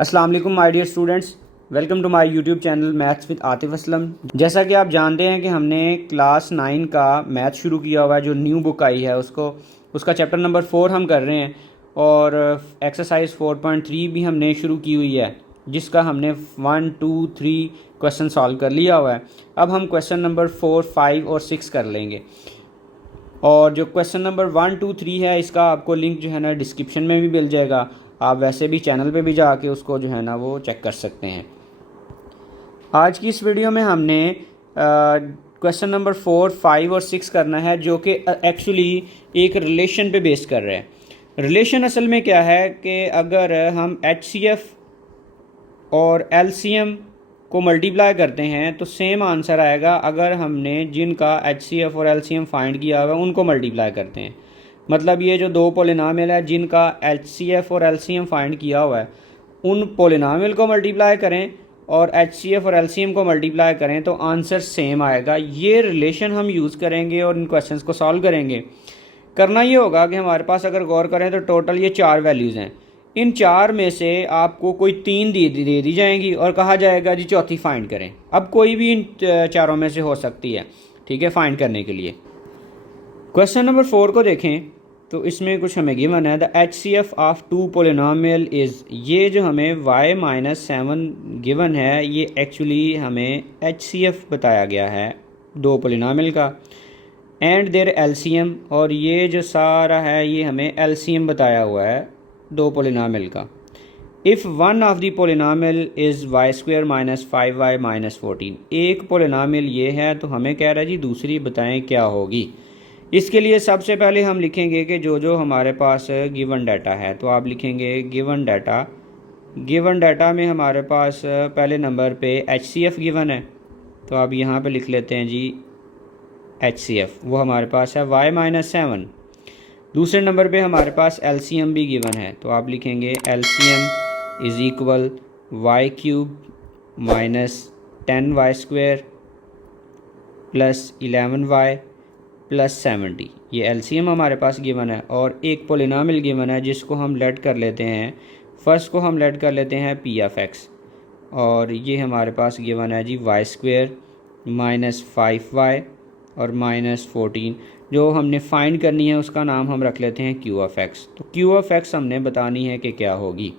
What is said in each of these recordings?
अस्सलाम वालेकुम my dear students, welcome to my YouTube channel maths with Atif Aslam. जैसा कि आप जानते हैं कि हमने क्लास 9 का मैथ शुरू किया हुआ है, जो न्यू बुक आई है उसका चैप्टर नंबर 4 हम कर रहे हैं और एक्सरसाइज 4.3 भी हमने शुरू की हुई है, जिसका हमने 1, 2, 3 क्वेश्चन सॉल्व कर लिया हुआ है। अब हम क्वेश्चन नंबर 4, 5 और 6 कर लेंगे। और जो क्वेश्चन नंबर 1, 2, 3 है, इसका आपको लिंक जो है ना डिस्क्रिप्शन में भी मिल जाएगा। आप वैसे भी चैनल पे भी जाके उसको जो है ना वो चेक कर सकते हैं। आज की इस वीडियो में हमने क्वेश्चन नंबर 4, 5 और 6 करना है, जो कि एक्चुअली एक रिलेशन पे बेस कर रहे हैं। रिलेशन असल में क्या है कि अगर हम HCF और LCM को मल्टीप्लाई करते हैं तो सेम आंसर आएगा अगर हमने जिनका HCF और LCM फाइंड किया हुआ है उनको मल्टीप्लाई करते हैं। मतलब ये जो दो पोलिनोमियल है जिनका HCF और LCM फाइंड किया हुआ है, उन पोलिनोमियल को मल्टीप्लाई करें और HCF और LCM को मल्टीप्लाई करें तो आंसर सेम आएगा। ये रिलेशन हम यूज़ करेंगे और इन क्वेश्चंस को सॉल्व करेंगे। करना ये होगा कि हमारे पास अगर गौर करें तो टोटल ये 4 वैल्यूज़ हैं। इन 4 में से आपको कोई 3 दे दी जाएंगी और कहा जाएगा जी चौथी फाइंड करें। अब कोई भी इन चारों में से हो सकती है, ठीक है, फाइंड करने के लिए। क्वेश्चन नंबर 4 को देखें तो इसमें कुछ हमें गिवन है, the HCF of 2 polynomial is. ये जो हमें y-7 गिवन है, ये एक्चुअली हमें HCF बताया गया है 2 पोलिनोमियल का, एंड देयर LCM, और ये जो सारा है ये हमें LCM बताया हुआ है 2 पोलिनोमियल का। If one of the polynomial is y² minus 5y minus 14। एक पोलिनोमियल ये है तो हमें कह रहा है जी दूसरी बताएं क्या होगी। इसके लिए सबसे पहले हम लिखेंगे कि जो हमारे पास गिवन डाटा है, तो आप लिखेंगे गिवन डाटा। गिवन डाटा में हमारे पास पहले नंबर पे HCF गिवन है, तो आप यहाँ पे लिख लेते हैं जी HCF, वो हमारे पास है y-7। दूसरे नंबर पे हमारे पास LCM भी गिवन है, तो आप लिखेंगे LCM is equal y³ minus 10y² plus 11y plus 70। ये LCM हमारे पास गिवन है। और एक पोलिनोमियल गिवन है जिसको हम लेट कर लेते हैं, फर्स्ट को हम लेट कर लेते हैं P(x), और ये हमारे पास गिवन है जी y² माइनस 5y और माइनस 14। जो हमने फाइंड करनी है उसका नाम हम रख लेते हैं Q(x). तो Q(x) हमने बतानी है कि क्या होगी।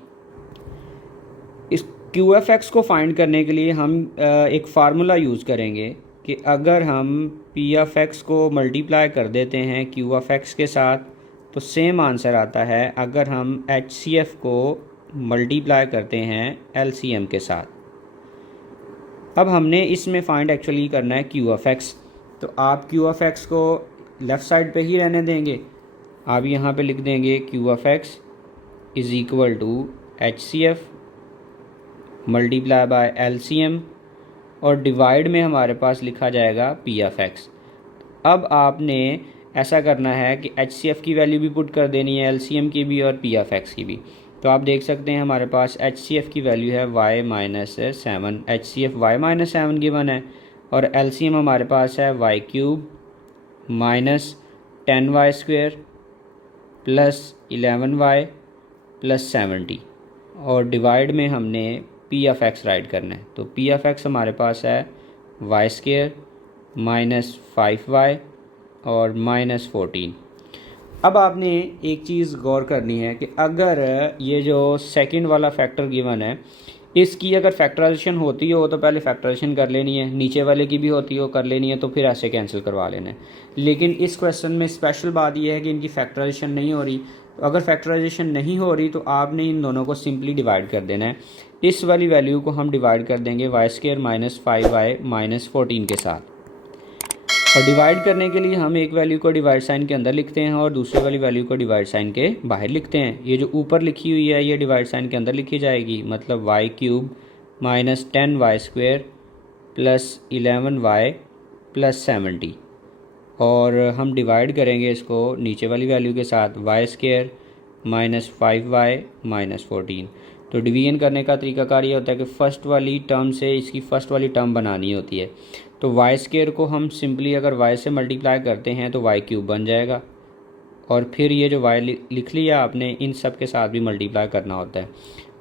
इस Q(x) को फाइंड करने के लिए हम एक फार्मूला यूज़ करेंगे कि अगर हम P(x) को मल्टीप्लाई कर देते हैं Q(x) के साथ तो सेम आंसर आता है अगर हम HCF को मल्टीप्लाई करते हैं LCM के साथ। अब हमने इसमें फाइंड एक्चुअली करना है Q(x), तो आप Q(x) को लेफ़्ट साइड पे ही रहने देंगे। आप यहाँ पे लिख देंगे Q(x) is equal to HCF multiply by LCM, और डिवाइड में हमारे पास लिखा जाएगा P(x). अब आपने ऐसा करना है कि HCF की वैल्यू भी पुट कर देनी है, LCM की भी और P(x) की भी। तो आप देख सकते हैं हमारे पास HCF की वैल्यू है y-7। HCF y-7 गिवन है और LCM हमारे पास है y³ minus 10y² plus 11y plus 70, और डिवाइड में हमने P(x) राइट करना है। तो P(x) हमारे पास है y² माइनस 5y और माइनस 14। अब आपने एक चीज़ गौर करनी है कि अगर ये जो सेकंड वाला फैक्टर गिवन है, इसकी अगर फैक्टराइजेशन होती हो तो पहले फैक्टराइजेशन कर लेनी है, नीचे वाले की भी होती हो कर लेनी है, तो फिर ऐसे कैंसिल करवा लेना है। लेकिन इस क्वेश्चन में स्पेशल बात यह है कि इनकी फैक्टराइजेशन नहीं हो रही। तो अगर फैक्टराइजेशन नहीं हो रही तो आपने इन दोनों को सिंपली डिवाइड कर देना है। इस वाली वैल्यू को हम डिवाइड कर देंगे y² माइनस 5y माइनस 14 के साथ। और डिवाइड करने के लिए हम एक वैल्यू को डिवाइड साइन के अंदर लिखते हैं और दूसरी वाली वैल्यू को डिवाइड साइन के बाहर लिखते हैं। ये जो ऊपर लिखी हुई है ये डिवाइड साइन के अंदर लिखी जाएगी, मतलब y³ minus 10y² plus 11y plus 70, और हम डिवाइड करेंगे इसको नीचे वाली वैल्यू के साथ y² माइनस 5y माइनस 14। तो डिवीजन करने का तरीकाकार ये होता है कि फ़र्स्ट वाली टर्म से इसकी फ़र्स्ट वाली टर्म बनानी होती है। तो y² को हम सिंपली अगर y से मल्टीप्लाई करते हैं तो y³ बन जाएगा, और फिर ये जो y लिख लिया आपने इन सब के साथ भी मल्टीप्लाई करना होता है।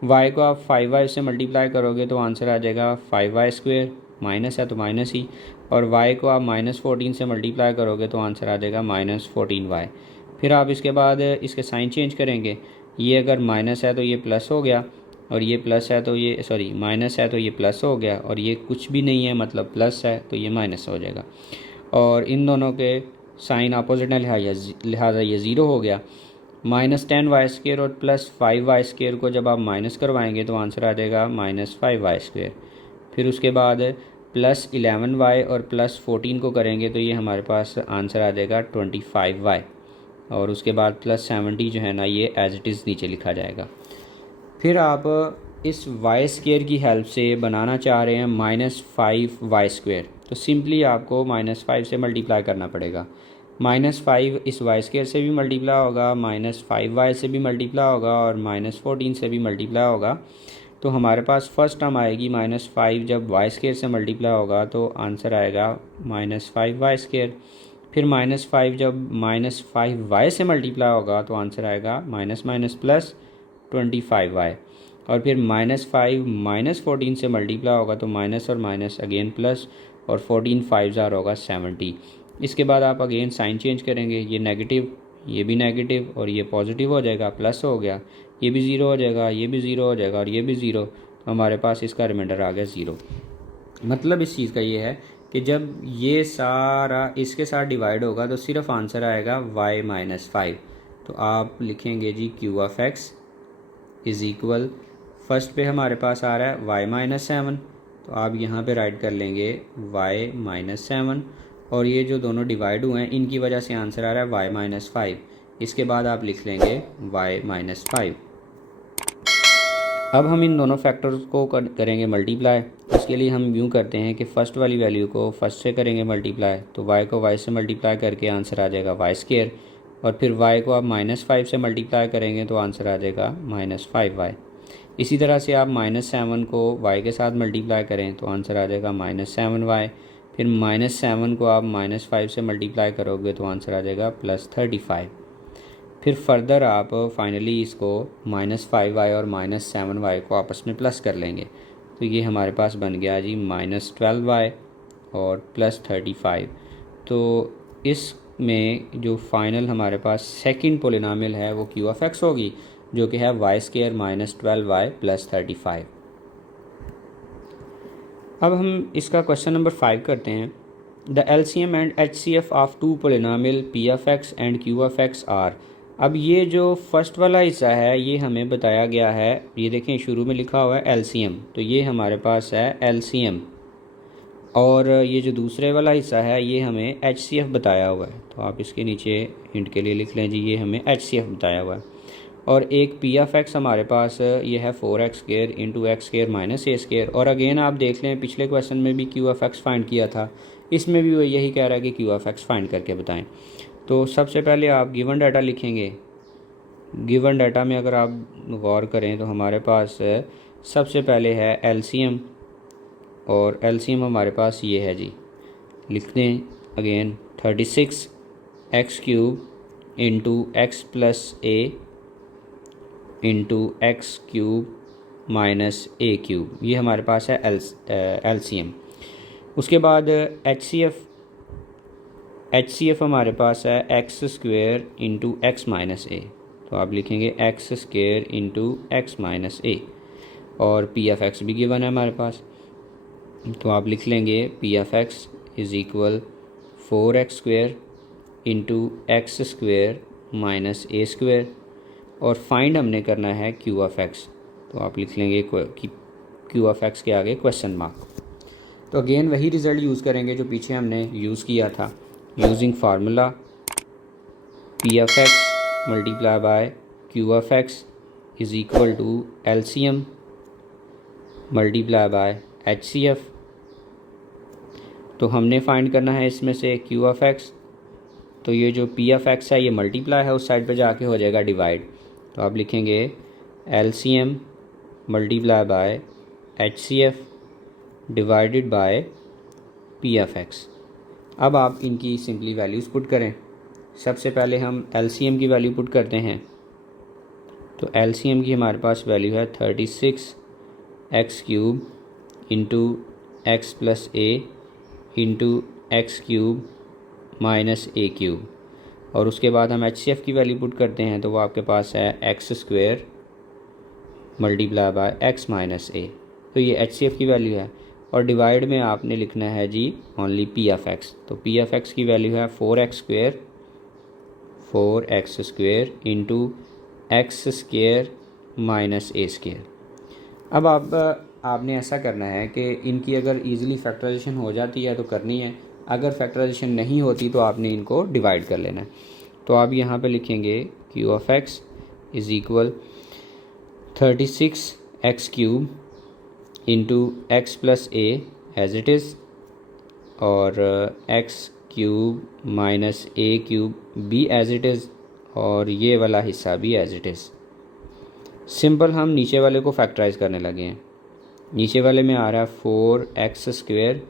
y को आप 5y से मल्टीप्लाई करोगे तो आंसर आ जाएगा 5y², माइनस है तो माइनस ही, और y को आप -14 से मल्टीप्लाई करोगे तो आंसर आ जाएगा -14y। फिर आप इसके बाद इसके साइन चेंज करेंगे, ये अगर माइनस है तो ये प्लस हो गया, और ये प्लस है तो ये सॉरी माइनस है तो ये प्लस हो गया, और ये कुछ भी नहीं है मतलब प्लस है तो ये माइनस हो जाएगा, और इन दोनों के साइन अपोजिट है लिहाजा ये ज़ीरो हो गया। -10y² और +5y² को जब आप माइनस करवाएंगे तो आंसर आ जाएगा -5y²। फिर उसके बाद +11y और +14 को करेंगे तो ये हमारे पास आंसर आ जाएगा 25y, और उसके बाद +70 जो है ना ये एज इट इज़ नीचे लिखा जाएगा। फिर आप इस y² की हेल्प से बनाना चाह रहे हैं -5y², तो सिंपली आपको -5 से मल्टीप्लाई करना पड़ेगा। -5 इस y² से भी मल्टीप्लाई होगा, -5y से भी मल्टीप्लाई होगा, और -14 से भी मल्टीप्लाई होगा। तो हमारे पास फर्स्ट टर्म आएगी -5, जब y² से मल्टीप्लाई होगा तो आंसर आएगा -5y²। फिर -5 जब -5y से मल्टीप्लाई होगा तो आंसर आएगा +25y, और फिर -5 -14 से मल्टीप्लाई होगा तो माइनस और माइनस अगेन प्लस, और 14 5 ज़ार होगा 70। इसके बाद आप अगेन साइन चेंज करेंगे, ये नेगेटिव, ये भी नेगेटिव, और ये पॉजिटिव हो जाएगा, प्लस हो गया, ये भी ज़ीरो हो जाएगा, ये भी ज़ीरो हो जाएगा, और ये भी ज़ीरो, तो हमारे पास इसका रिमाइंडर आ गया ज़ीरो। मतलब इस चीज़ का ये है कि जब ये सारा इसके साथ डिवाइड होगा तो सिर्फ आंसर आएगा y-5। तो आप लिखेंगे जी q(x) इज़ इक्वल, फर्स्ट पे हमारे पास आ रहा है y-7, तो आप यहाँ पे राइट कर लेंगे y-7, और ये जो दोनों डिवाइड हुए हैं इनकी वजह से आंसर आ रहा है y-5। इसके बाद आप लिख लेंगे y-5। अब हम इन दोनों फैक्टर्स को करेंगे मल्टीप्लाई। इसके लिए हम यूँ करते हैं कि फ़र्स्ट वाली वैल्यू को फर्स्ट से करेंगे मल्टीप्लाई, तो y को y से मल्टीप्लाई करके आंसर आ जाएगा y², और फिर y को आप -5 से मल्टीप्लाई करेंगे तो आंसर आ जाएगा -5y। इसी तरह से आप -7 को y के साथ मल्टीप्लाई करें तो आंसर आ जाएगा -7y। फिर -7 को आप -5 से मल्टीप्लाई करोगे तो आंसर आ जाएगा +35। फिर फर्दर आप फाइनली इसको -5y और -7y को आपस में प्लस कर लेंगे, तो ये हमारे पास बन गया जी -12y और +35। तो इसमें जो फाइनल हमारे पास सेकंड पोलिनोमियल है वो q(x) होगी, जो कि है y² -12y +35। अब हम इसका क्वेश्चन नंबर 5 करते हैं। The LCM and HCF of two polynomial p(x) and q(x) are. अब ये जो फर्स्ट वाला हिस्सा है ये हमें बताया गया है, ये देखें शुरू में लिखा हुआ है LCM, तो ये हमारे पास है LCM, और ये जो दूसरे वाला हिस्सा है ये हमें HCF बताया हुआ है, तो आप इसके नीचे हिंट के लिए लिख लें जी ये हमें HCF बताया हुआ है। और एक p(x) हमारे पास ये है 4x² इंटू x² - a², और अगेन आप देख लें पिछले क्वेश्चन में भी q(x) फाइंड किया था, इसमें भी वो यही कह रहा है कि q(x) फाइंड करके बताएं। तो सबसे पहले आप गिवन डाटा लिखेंगे। गिवन डाटा में अगर आप गौर करें तो हमारे पास सबसे पहले है LCM, और LCM हमारे पास ये है जी, लिख दें again 36x³ into x + a into x³ - a³, ये हमारे पास है LCM। उसके बाद HCF हमारे पास है x² इंटू x - a, तो आप लिखेंगे x² इंटू x - a, और p(x) भी गिवन है हमारे पास, तो आप लिख लेंगे p(x) is equal 4x² into x² - a², और फाइंड हमने करना है q(x), तो आप लिख लेंगे q(x) के आगे क्वेश्चन मार्क। तो अगेन वही रिज़ल्ट यूज़ करेंगे जो पीछे हमने यूज़ किया था, using formula p(x) multiply by q(x) is equal to LCM multiply by HCF। तो हमने फाइंड करना है इसमें से q(x), तो ये जो p(x) है ये मल्टीप्लाई है, उस साइड पे जाके हो जाएगा डिवाइड, तो आप लिखेंगे LCM multiply by HCF divided by p(x). अब आप इनकी सिंपली वैल्यूज़ पुट करें। सबसे पहले हम LCM की वैल्यू पुट करते हैं, तो LCM की हमारे पास वैल्यू है 36x³ इंटू एक्स प्लस ए इंटू x³ माइनस a³ और उसके बाद हम HCF की वैल्यू पुट करते हैं तो वो आपके पास है x² multiply by x minus A. तो ये HCF की वैल्यू है और डिवाइड में आपने लिखना है जी ओनली P(x). तो P(x) की वैल्यू है 4x² into x² minus a²। अब आपने ऐसा करना है कि इनकी अगर ईज़िली फैक्टराइजेशन हो जाती है तो करनी है, अगर फैक्टराइजेशन नहीं होती तो आपने इनको डिवाइड कर लेना है। तो आप यहाँ पे लिखेंगे Q(x) is equal 36x³ into x plus a as it is और x³ माइनस a³ भी एज इट इज़ और ये वाला हिस्सा भी एज इट इज़। सिंपल हम नीचे वाले को फैक्टराइज करने लगे हैं। नीचे वाले में आ रहा है 4x²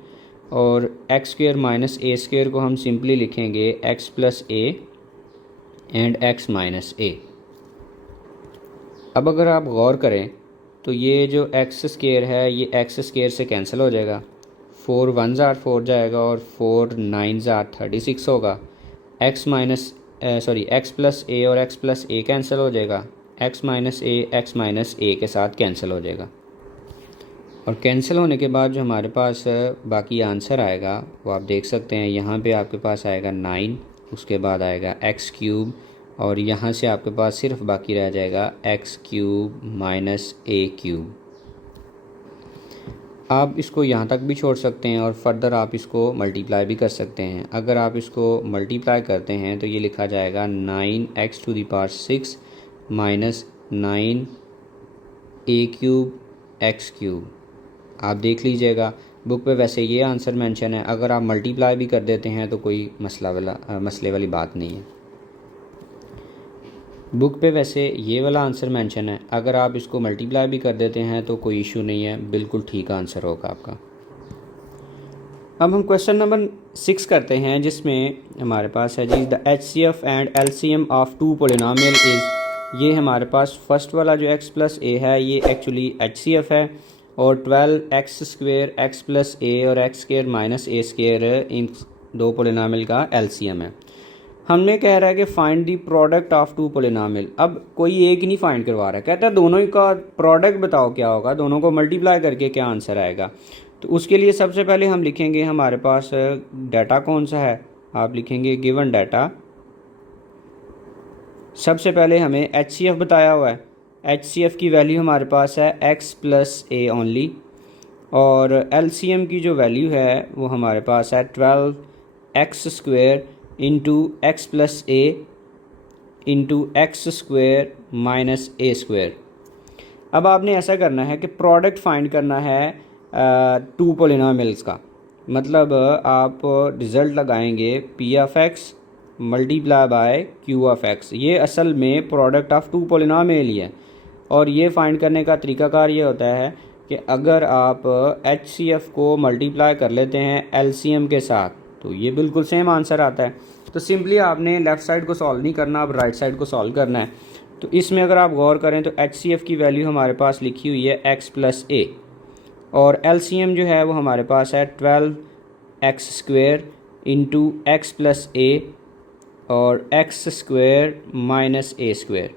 और x² माइनस a² को हम सिंपली लिखेंगे x plus A and x minus A. अब अगर आप गौर करें तो ये जो x² है ये x² से कैंसिल हो जाएगा, 4 1s are 4 जाएगा और 4 9s are 36 होगा। x प्लस ए और x प्लस ए कैंसिल हो जाएगा, x माइनस ए के साथ कैंसिल हो जाएगा और कैंसिल होने के बाद जो हमारे पास बाकी आंसर आएगा वो आप देख सकते हैं। यहाँ पे आपके पास आएगा 9, उसके बाद आएगा x³ और यहाँ से आपके पास सिर्फ बाकी रह जाएगा x³ माइनस a³। आप इसको यहाँ तक भी छोड़ सकते हैं और फर्दर आप इसको मल्टीप्लाई भी कर सकते हैं। अगर आप इसको मल्टीप्लाई करते हैं तो ये लिखा जाएगा 9x⁶ माइनस 9a³ x³। आप देख लीजिएगा बुक पे वैसे ये आंसर मेंशन है, अगर आप मल्टीप्लाई भी कर देते हैं तो कोई मसले वाली बात नहीं है। बुक पे वैसे ये वाला आंसर मेंशन है, अगर आप इसको मल्टीप्लाई भी कर देते हैं तो कोई इशू नहीं है, बिल्कुल ठीक आंसर होगा आपका। अब हम क्वेश्चन नंबर 6 करते हैं जिसमें हमारे पास है जी the HCF and LCM of two polynomial is. ये हमारे पास फर्स्ट वाला जो x प्लस ए है ये एक्चुअली HCF है और 12x² x प्लस ए और x² माइनस a² इन दो पोलिनोमियल का LCM है। हमने कह रहा है कि find the product of two polynomial. अब कोई एक ही नहीं फाइंड करवा रहा है, कहता है दोनों ही का प्रोडक्ट बताओ क्या होगा, दोनों को मल्टीप्लाई करके क्या आंसर आएगा। तो उसके लिए सबसे पहले हम लिखेंगे हमारे पास डाटा कौन सा है, आप लिखेंगे गिवन डाटा। सबसे पहले हमें HCF बताया हुआ है, HCF की वैल्यू हमारे पास है x प्लस ए ओनली और LCM की जो वैल्यू है वो हमारे पास है 12x² इंटू एक्स प्लस ए इंटू x² माइनस a²। अब आपने ऐसा करना है कि प्रोडक्ट फाइंड करना है टू पोलिनोमियल्स का, मतलब आप रिज़ल्ट लगाएंगे P(x) मल्टीप्लाई बाय Q(x). ये असल में प्रोडक्ट ऑफ टू पोलिनोमियल ही है और ये फाइंड करने का तरीकाकार ये होता है कि अगर आप HCF को मल्टीप्लाई कर लेते हैं LCM के साथ तो ये बिल्कुल सेम आंसर आता है। तो सिंपली आपने लेफ़्ट साइड को सॉल्व नहीं करना, अब राइट साइड को सॉल्व करना है। तो इसमें अगर आप गौर करें तो HCF की वैल्यू हमारे पास लिखी हुई है x प्लस ए और LCM जो है वो हमारे पास है 12x² इंटू एक्स प्लस ए और x² माइनस a²।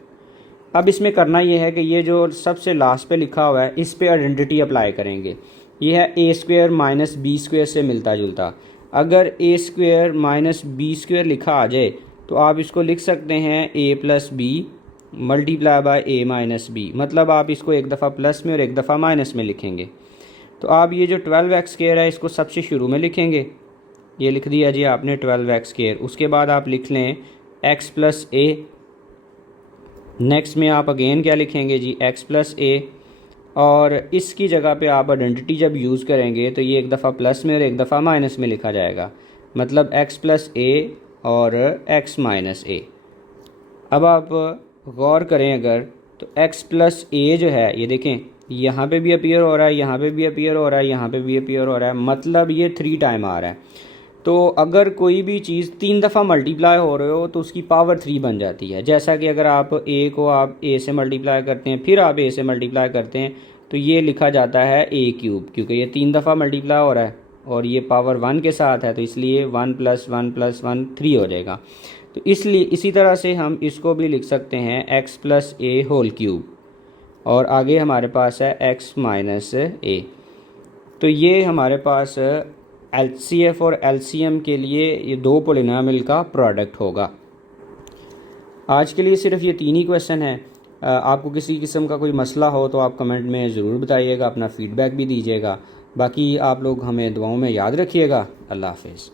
अब इसमें करना ये है कि ये जो सबसे लास्ट पे लिखा हुआ है इस पे आइडेंटिटी अप्लाई करेंगे। ये है a² माइनस b² से मिलता जुलता। अगर a² माइनस b² लिखा आ जाए तो आप इसको लिख सकते हैं a plus B multiply by a minus B, मतलब आप इसको एक दफ़ा प्लस में और एक दफ़ा माइनस में लिखेंगे। तो आप ये जो 12x² है इसको सबसे शुरू में लिखेंगे, ये लिख दिया जी आपने 12x²। उसके बाद आप लिख लें x प्लस ए। नेक्स्ट में आप अगेन क्या लिखेंगे जी x प्लस ए और इसकी जगह पे आप आइडेंटिटी जब यूज़ करेंगे तो ये एक दफ़ा प्लस में और एक दफ़ा माइनस में लिखा जाएगा, मतलब x प्लस ए और x माइनस ए। अब आप गौर करें अगर तो x प्लस ए जो है ये देखें यहाँ पे भी अपीयर हो रहा है, यहाँ पे भी अपीयर हो रहा है, यहाँ पे भी अपीयर हो रहा है, मतलब ये 3 टाइम आ रहा है। तो अगर कोई भी चीज़ 3 दफ़ा मल्टीप्लाई हो रहे हो तो उसकी पावर 3 बन जाती है। जैसा कि अगर आप ए को आप ए से मल्टीप्लाई करते हैं, फिर आप ए से मल्टीप्लाई करते हैं, तो ये लिखा जाता है ए क्यूब, क्योंकि ये 3 दफ़ा मल्टीप्लाई हो रहा है और ये पावर 1 के साथ है, तो इसलिए 1 + 1 + 1 3 हो जाएगा। तो इसलिए इसी तरह से हम इसको भी लिख सकते हैं x + a होल क्यूब, और आगे हमारे पास है x - a। तो ये हमारे पास LCF और LCM के लिए ये दो पोलिनोमियल का प्रोडक्ट होगा। आज के लिए सिर्फ ये 3 ही क्वेश्चन हैं। आपको किसी किस्म का कोई मसला हो तो आप कमेंट में ज़रूर बताइएगा, अपना फ़ीडबैक भी दीजिएगा। बाकी आप लोग हमें दुआओं में याद रखिएगा। अल्लाह हाफ़िज़।